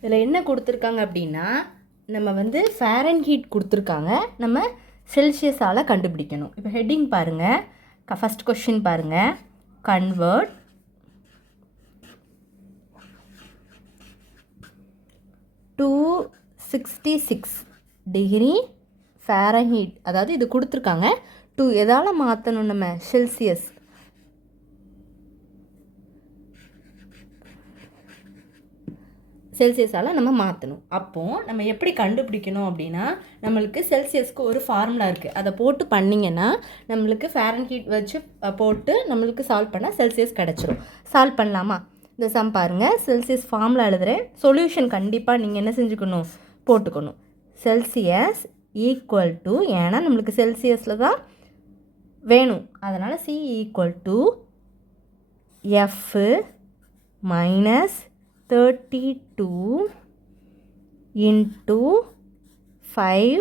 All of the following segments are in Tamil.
இதில் என்ன கொடுத்துருக்காங்க அப்படின்னா நம்ம வந்து ஃபாரன்ஹீட் கொடுத்துருக்காங்க, நம்ம செல்சியஸால் கண்டுபிடிக்கணும். இப்போ ஹெட்டிங் பாருங்கள், ஃபஸ்ட் கொஸ்டின் பாருங்கள். கன்வெர்ட் 266 டிகிரி ஃபாரன்ஹீட், அதாவது இது கொடுத்துருக்காங்க. எதால் மாற்றணும்? நம்ம செல்சியஸால் நம்ம மாற்றணும். அப்போது நம்ம எப்படி கண்டுபிடிக்கணும் அப்படின்னா, நம்மளுக்கு செல்சியஸ்க்கு ஒரு ஃபார்முலா இருக்குது, அதை போட்டு பண்ணிங்கன்னா நம்மளுக்கு ஃபாரன்ஹீட் வச்சு போட்டு நம்மளுக்கு சால்வ் பண்ணால் செல்சியஸ் கிடச்சிரும். சால்வ் பண்ணலாமா? இந்த சம் பாருங்கள், செல்சியஸ் ஃபார்முலா எழுதுகிறேன். சொல்யூஷன் கண்டிப்பாக நீங்கள் என்ன செஞ்சுக்கணும்? போட்டுக்கணும். செல்சியஸ் ஈக்குவல் டு, ஏன்னா நம்மளுக்கு செல்சியஸில் தான் வேணும், அதனால் C equal to F minus 32 into 5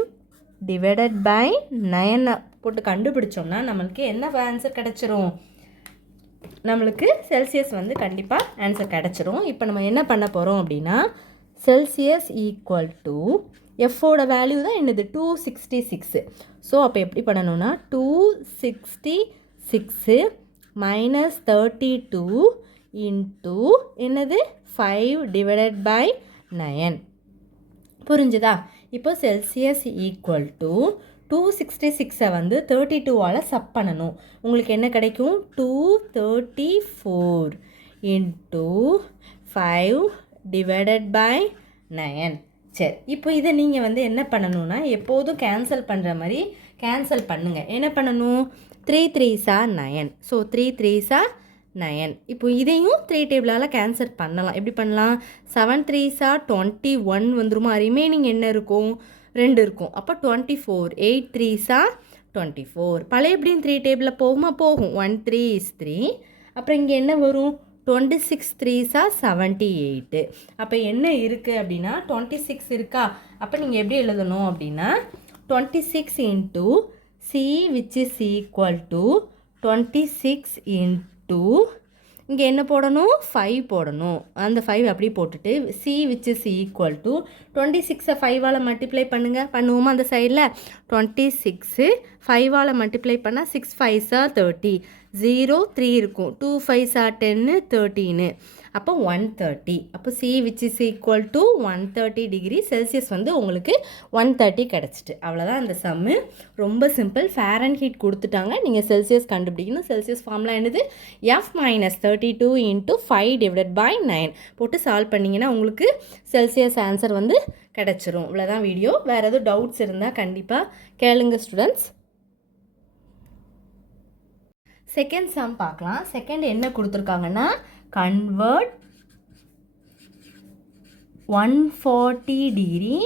divided by 9 போட்டு கண்டுபிடிச்சோம்னா நம்மளுக்கு என்ன ஆன்சர் கிடச்சிரும்? நம்மளுக்கு செல்சியஸ் வந்து கண்டிப்பாக ஆன்சர் கிடச்சிரும். இப்போ நம்ம என்ன பண்ண போகிறோம் அப்படின்னா, செல்சியஸ் ஈக்குவல் டு எஃபோட வேல்யூ தான் என்னது? 266. ஸோ அப்போ எப்படி பண்ணணும்னா 266 மைனஸ் 32 இன்ட்டு என்னது 5 டிவைடட் பை 9. புரிஞ்சுதா? இப்போ செல்சியஸ் ஈக்குவல் டு 266 வந்து 32ஆல் சப் பண்ணணும். உங்களுக்கு என்ன கிடைக்கும்? 234 இன்ட்டு 5 டிவைடட் பை 9. சரி, இப்போ இதை நீங்கள் வந்து என்ன பண்ணணும்னா, எப்போதும் கேன்சல் பண்ணுற மாதிரி கேன்சல் பண்ணுங்கள். என்ன பண்ணணும்? 3 3s are 9. So 3 3s are 9. இப்போ இதையும் 3 டேபிளால் கேன்சல் பண்ணலாம். எப்படி பண்ணலாம்? 7 3s are 21 வந்துருமா? ரிமைனிங் என்ன இருக்கும்? 2 இருக்கும். அப்போ 24. 8 3s are 24. பழைய எப்படியும் 3 டேபிளில் போகுமா? போகும். 1 3 is 3. அப்புறம் இங்கே என்ன வரும்? 26 3s are 78. அப்போ என்ன இருக்குது அப்படின்னா 26 இருக்கா? அப்போ நீங்கள் எப்படி எழுதணும் அப்படின்னா 26 into C which is equal to 26 into இங்கே என்ன போடணும்? 5 போடணும். அந்த 5 அப்படி போட்டுட்டு C which is equal to 26 5ஆல் multiply பண்ணுவோமா? அந்த சைடில் 26 5ஆல் மல்டிப்ளை பண்ணால் 6 5s are 30. 0 3 இருக்கும். 2 5s are 10 13. அப்போ 130. அப்போ C which is equal to 130 degree Celsius வந்து உங்களுக்கு 130 கிடச்சிட்டு. அவ்வளோதான் அந்த சம்மு. ரொம்ப சிம்பிள். ஃபாரன்ஹீட் கொடுத்துட்டாங்க, நீங்கள் செல்சியஸ் கண்டுபிடிக்கணும். செல்சியஸ் ஃபார்முலா என்னது? F minus 32 into 5 divided by 9 போட்டு சால்வ் பண்ணிங்கன்னா உங்களுக்கு செல்சியஸ் ஆன்சர் வந்து கிடச்சிரும். இவ்வளோதான் வீடியோ. வேறு எதுவும் டவுட்ஸ் இருந்தால் கண்டிப்பாக கேளுங்க ஸ்டூடெண்ட்ஸ். செகண்ட் சம் பார்க்கலாம். செகண்ட் என்ன கொடுத்துருக்காங்கன்னா, கன்வெர்ட் 140 டிகிரி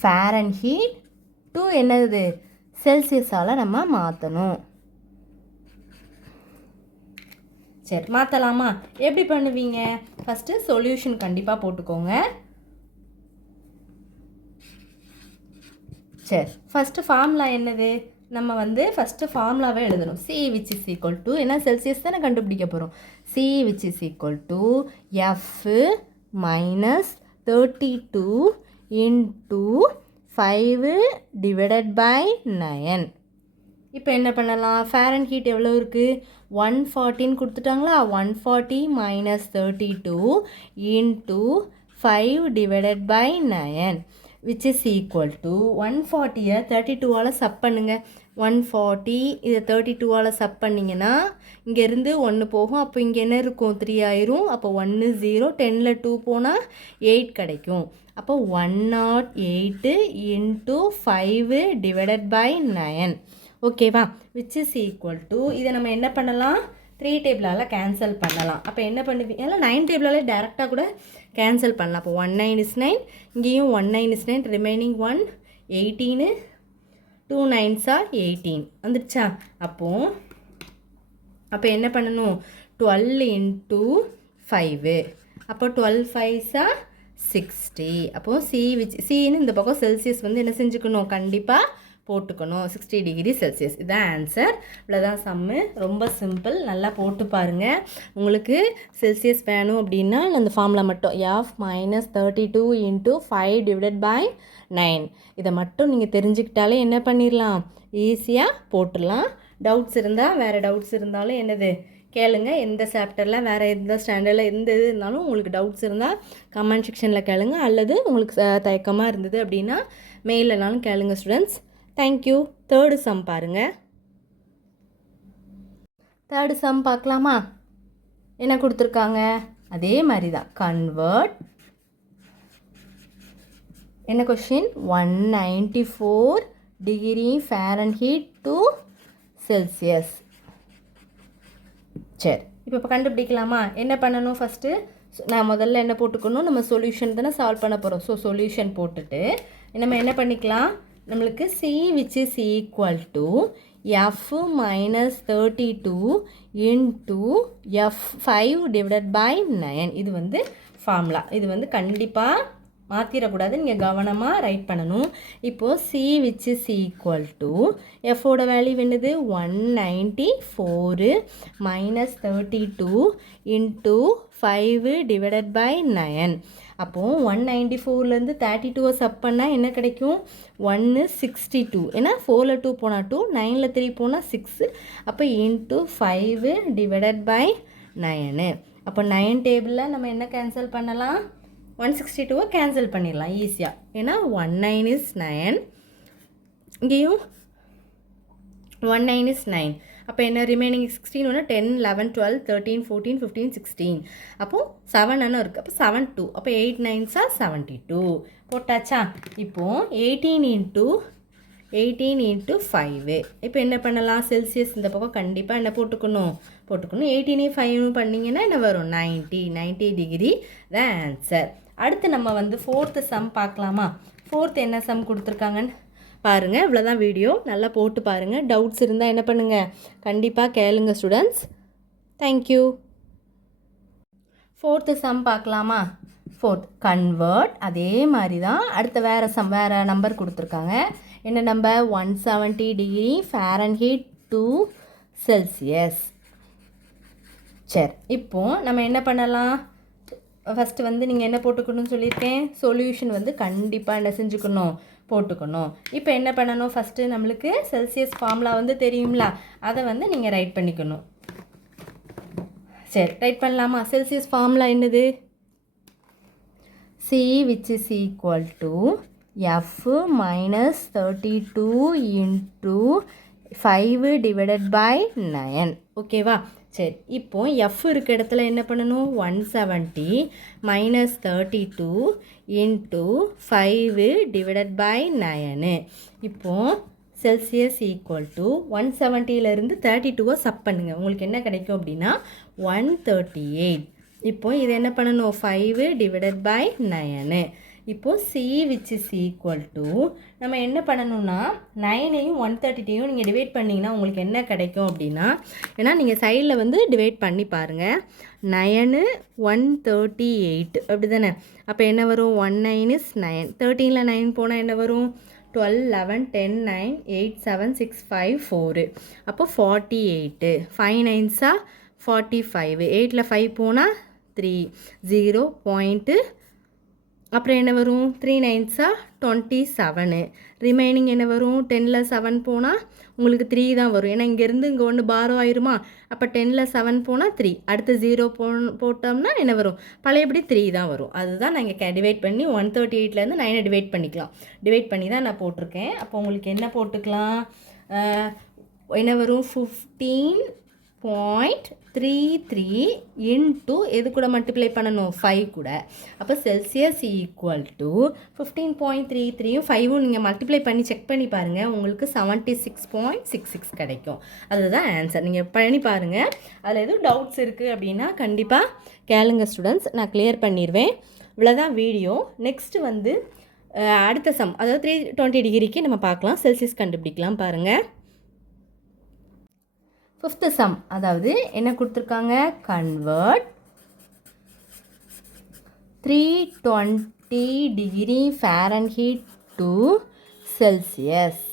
ஃபாரன்ஹீட் டு என்னது? செல்சியஸால் நம்ம மாற்றணும். சரி, மாற்றலாமா? எப்படி பண்ணுவீங்க? ஃபஸ்ட்டு சொல்யூஷன் கண்டிப்பாக போட்டுக்கோங்க. சரி, ஃபஸ்ட்டு ஃபார்முலா என்னது? நம்ம வந்து ஃபஸ்ட்டு ஃபார்முலாவே எழுதணும். C which is equal to, ஏன்னா செல்சியஸ் தானே கண்டுபிடிக்க போகிறோம். C which is equal to F minus 32 into 5 divided by 9. இப்போ என்ன பண்ணலாம்? ஃபாரன்ஹீட் எவ்வளோ இருக்குது? 140 கொடுத்துட்டாங்களா? 140 minus 32 into 5 divided by 9 which is equal to 140 32ஆல் sub பண்ணுங்க. 140 இதை 32ஆல் சப் பண்ணிங்கன்னா இங்கேருந்து 1 போகும். அப்போ இங்கே என்ன இருக்கும்? 3 ஆயிரும். அப்போ 1 0, 10ல் 2 போனால் 8 கிடைக்கும். அப்போ 108 இன்ட்டு 5 டிவைடட் பை 9. ஓகேவா? விச் இஸ் ஈக்குவல் டு, இதை நம்ம என்ன பண்ணலாம்? 3 டேபிளால் கேன்சல் பண்ணலாம். அப்போ என்ன பண்ணுவீங்க? இல்லை 9 டேபிளாலே டேரெக்டாக கூட கேன்சல் பண்ணலாம். அப்போ 1 9 is 9, இங்கேயும் 1 9 is 9, ரிமைனிங் 1 18, 2 9s are 18 வந்துடுச்சா? அப்போ என்ன பண்ணணும்? 12 இன்ட்டு 5. அப்போ 12 5s are 60. அப்போது சின்னு இந்த பக்கம் செல்சியஸ் வந்து என்ன செஞ்சுக்கணும்? கண்டிப்பாக போட்டுக்கணும் 60 டிகிரி செல்சியஸ். இதுதான் ஆன்சர். இவ்வளோதான் சம்மு. ரொம்ப சிம்பிள். நல்லா போட்டு பாருங்கள். உங்களுக்கு செல்சியஸ் வேணும் அப்படின்னா அந்த ஃபார்முலா மட்டும் f - 32 × 5 டிவைடட் பை 9 இதை மட்டும் நீங்கள் தெரிஞ்சுக்கிட்டாலே என்ன பண்ணிடலாம், ஈஸியாக போட்டுடலாம். டவுட்ஸ் இருந்தால், வேறு டவுட்ஸ் இருந்தாலும் என்னது கேளுங்க. எந்த சாப்டரில், வேறு எந்த ஸ்டாண்டர்டில் எந்த இது இருந்தாலும் உங்களுக்கு டவுட்ஸ் இருந்தால் கமெண்ட் செக்ஷனில் கேளுங்க. அல்லது உங்களுக்கு தயக்கமாக இருந்தது அப்படின்னா மெயிலனாலும் கேளுங்க ஸ்டூடெண்ட்ஸ். தேங்க்யூ. தேர்டு சம் பாருங்கள். தேர்டு சம் பார்க்கலாமா? என்ன கொடுத்துருக்காங்க? அதே மாதிரி தான். கன்வெர்ட் என்ன question? 194 degree Fahrenheit to Celsius. சரி, இப்போ கண்டுபிடிக்கலாமா? என்ன பண்ணணும்? ஃபஸ்ட்டு நான் முதல்ல என்ன போட்டுக்கணும், நம்ம சொல்யூஷன் தானே சால்வ் பண்ண போகிறோம். ஸோ சொல்யூஷன் போட்டுட்டு நம்ம என்ன பண்ணிக்கலாம், நம்மளுக்கு C which is equal to F - 32 into F5 divided by 9. இது வந்து ஃபார்முலா. இது வந்து கண்டிப்பாக மாற்றிடக்கூடாது, நீங்கள் கவனமாக ரைட் பண்ணணும். இப்போது C which is equal to Fோட வேல்யூ என்னது? 194 - 32 into 5 divided by 9. அப்போது 194லேருந்து 32 சப் பண்ணால் என்ன கிடைக்கும்? 162. ஏன்னா 4ல் 2 போனால் 2, 9ல் 3 போனால் 6. அப்போ இன்ட்டு 5 டிவைடட் பை 9. அப்போ 9 டேபிளில் நம்ம என்ன கேன்சல் பண்ணலாம்? 162 கேன்சல் பண்ணிடலாம் ஈஸியாக. ஏன்னா 19 is 9, இங்கேயும் 19 is 9. அப்போ என்ன ரிமைனிங் 16 ஒன்று 10, 11, 12, 13, 14, 15, 16. அப்போது 7 அண்ணா இருக்குது. அப்போ 7, 2. அப்போ 8 9s are 72. போட்டாச்சா? இப்போது 18 into 5. இப்போ என்ன பண்ணலாம்? செல்சியஸ் இந்த பக்கம் கண்டிப்பாக என்ன போட்டுக்கணும்? 18 5 பண்ணிங்கன்னா என்ன வரும்? 90 டிகிரி தான் ஆன்சர். அடுத்து நம்ம வந்து ஃபோர்த்து சம் பார்க்கலாமா? ஃபோர்த்து என்ன சம் கொடுத்துருக்காங்கன்னு பாருங்கள். இவ்வளோதான் வீடியோ. நல்லா போட்டு பாருங்கள். டவுட்ஸ் இருந்தால் என்ன பண்ணுங்கள், கண்டிப்பாக கேளுங்க ஸ்டூடெண்ட்ஸ். தேங்க்யூ. ஃபோர்த்து சம் பார்க்கலாமா? Fourth convert. அதே மாதிரி தான். அடுத்த வேறு நம்பர் கொடுத்துருக்காங்க. என்ன number? 170 degree Fahrenheit to Celsius. சரி, இப்போது நம்ம என்ன பண்ணலாம்? ஃபஸ்ட்டு வந்து நீங்கள் என்ன போட்டுக்கணும்னு சொல்லியிருக்கேன், சொல்யூஷன் வந்து கண்டிப்பாக என்ன செஞ்சுக்கணும், போட்டுக்கணும். இப்போ என்ன பண்ணணும்? ஃபஸ்ட்டு நம்மளுக்கு செல்சியஸ் ஃபார்முலா வந்து தெரியுங்களா, அதை வந்து நீங்கள் ரைட் பண்ணிக்கணும். சரி, ரைட் பண்ணலாமா? செல்சியஸ் ஃபார்முலா என்னது? C which is equal to F - 32 into 5 divided by 9. ஓகேவா? சரி, இப்போ F இருக்க இடத்துல என்ன பண்ணணும்? 170 - 32 into 5 divided by 9. இப்போது செல்சியஸ் ஈக்குவல் டு 170லேருந்து 32 சப் பண்ணுங்கள். உங்களுக்கு என்ன கிடைக்கும் அப்படின்னா 138. இப்போது இது என்ன பண்ணணும்? 5 divided by 9. இப்போது C which is equal to நம்ம என்ன பண்ணணும்னா 9ஐயும் 138யும் நீங்கள் டிவைட் பண்ணிங்கன்னா உங்களுக்கு என்ன கிடைக்கும் அப்படின்னா, ஏன்னா நீங்கள் சைடில் வந்து டிவைட் பண்ணி பாருங்கள். 9 138 அப்படி தானே? அப்போ என்ன வரும்? 19 is 9. 13ல் 9 போனால் என்ன வரும்? 12 11 10 9 8 7 6 5 4. அப்போ 48. 5 9s are 45. 8ல் 5 போனால் 3 0. அப்புறம் என்ன வரும்? 3 9s are 27. ரிமைனிங் என்ன வரும்? 10ல் 7 போனால் உங்களுக்கு 3 தான் வரும். ஏன்னா இங்கேருந்து இங்கே 1 பாரோ ஆயிருமா? அப்போ 10ல் 7 போனால் 3. அடுத்து 0 போட்டோம்னா என்ன வரும்? பழையபடி 3 தான் வரும். அதுதான் நாங்கள் டிவைட் பண்ணி 138லேருந்து 9 டிவைட் பண்ணிக்கலாம். டிவைட் பண்ணி தான் நான் போட்டிருக்கேன். அப்போ உங்களுக்கு என்ன போட்டுக்கலாம்? என்ன வரும்? 15.33 இன்ட்டு எது கூட மல்டிப்ளை பண்ணணும்? 5 கூட. அப்போ செல்சியஸ் ஈக்குவல் டு 15.33யும் 5ம் நீங்கள் மல்டிப்ளை பண்ணி செக் பண்ணி பாருங்கள். உங்களுக்கு 76.66 கிடைக்கும். அதுதான் ஆன்சர். நீங்கள் பண்ணி பாருங்கள். அதில் எதுவும் டவுட்ஸ் இருக்குது அப்படின்னா கண்டிப்பாக கேளுங்க ஸ்டூடெண்ட்ஸ், நான் கிளியர் பண்ணிடுவேன். இவ்வளோதான் வீடியோ. நெக்ஸ்ட்டு வந்து அடுத்த சம், அதாவது 320 டிகிரிக்கு நம்ம பார்க்கலாம், செல்சியஸ் கண்டுபிடிக்கலாம். பாருங்கள். ஃபிஃப்த்து சம், அதாவது என்ன கொடுத்துருக்காங்க? Convert 320 degree Fahrenheit to Celsius.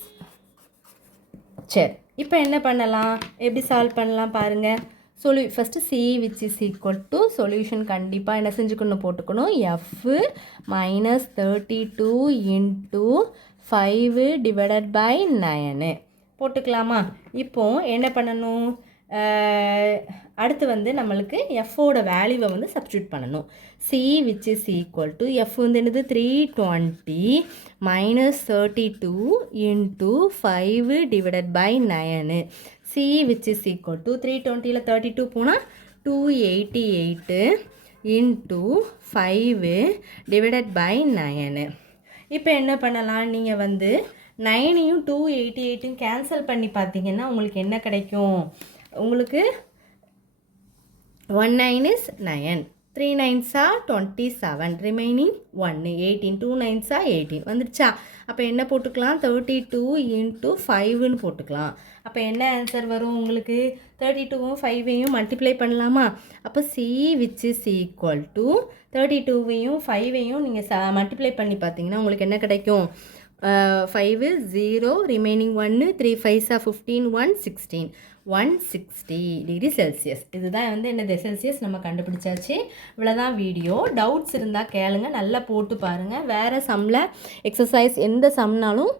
சரி, இப்போ என்ன பண்ணலாம், எப்படி சால்வ் பண்ணலாம் பாருங்கள். First C which is equal to solution கண்டிப்பாக என்ன செஞ்சுக்கணும், போட்டுக்கணும். F minus 32 into 5 divided by 9 போட்டுக்கலாமா. இப்போது என்ன பண்ணணும், அடுத்து வந்து நம்மளுக்கு எஃப்போட வேல்யூவை வந்து சப்ஸ்டியூட் பண்ணணும். C which is equal to F வந்து என்னது 320 minus 32 into 5 divided by 9. C which is equal to 320ல் 32 போனால் 288 இன்ட்டு 5 டிவைடட் பை 9. இப்போ என்ன பண்ணலாம், நீங்கள் வந்து 9ஐயும் 288யும் கேன்சல் பண்ணி பார்த்தீங்கன்னா உங்களுக்கு என்ன கிடைக்கும், உங்களுக்கு 1 9 is 9, 3 9s are 27, remaining 1, 18, 2 9s are 18 வந்துடுச்சா. அப்போ என்ன போட்டுக்கலாம், 32 இன்ட்டு 5ன்னு போட்டுக்கலாம். அப்போ என்ன ஆன்சர் வரும் உங்களுக்கு, 32வும் 5ஐயும் மல்டிப்ளை பண்ணலாமா. அப்போ C which is equal to 32வையும் 5ஐயும் நீங்கள் மல்டிப்ளை பண்ணி பார்த்தீங்கன்னா உங்களுக்கு என்ன கிடைக்கும், 5 0, remaining 1, 3 5s are 15, 1 16, 160 degree Celsius. இதுதான் வந்து என்னது செல்சியஸ் நம்ம கண்டுபிடிச்சாச்சு. இவ்வளோதான் வீடியோ. டவுட்ஸ் இருந்தால் கேளுங்க, நல்லா போட்டு பாருங்கள். வேறு சம்மில் எக்ஸசைஸ் எந்த சம்னாலும்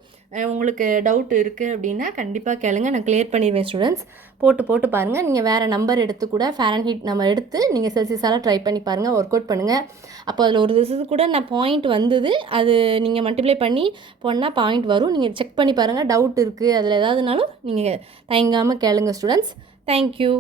உங்களுக்கு டவுட் இருக்குது அப்படின்னா கண்டிப்பாக கேளுங்க, நான் கிளியர் பண்ணிடுவேன். ஸ்டூடெண்ட்ஸ் போட்டு பாருங்கள். நீங்கள் வேறு நம்பர் எடுத்து கூட ஃபாரன்ஹீட் நம்ம எடுத்து நீங்கள் செல்சியஸால் ட்ரை பண்ணி பாருங்கள், ஒர்க் அவுட் பண்ணுங்கள். அப்போ அதில் ஒரு இது கூட நான் பாயிண்ட் வந்தது, அது நீங்கள் மல்டிப்ளை பண்ணி போனால் பாயிண்ட் வரும். நீங்கள் செக் பண்ணி பாருங்கள். டவுட் இருக்குது அதில் ஏதாவதுனாலும் நீங்கள் தயங்காமல் கேளுங்க ஸ்டூடெண்ட்ஸ். தேங்க்யூ.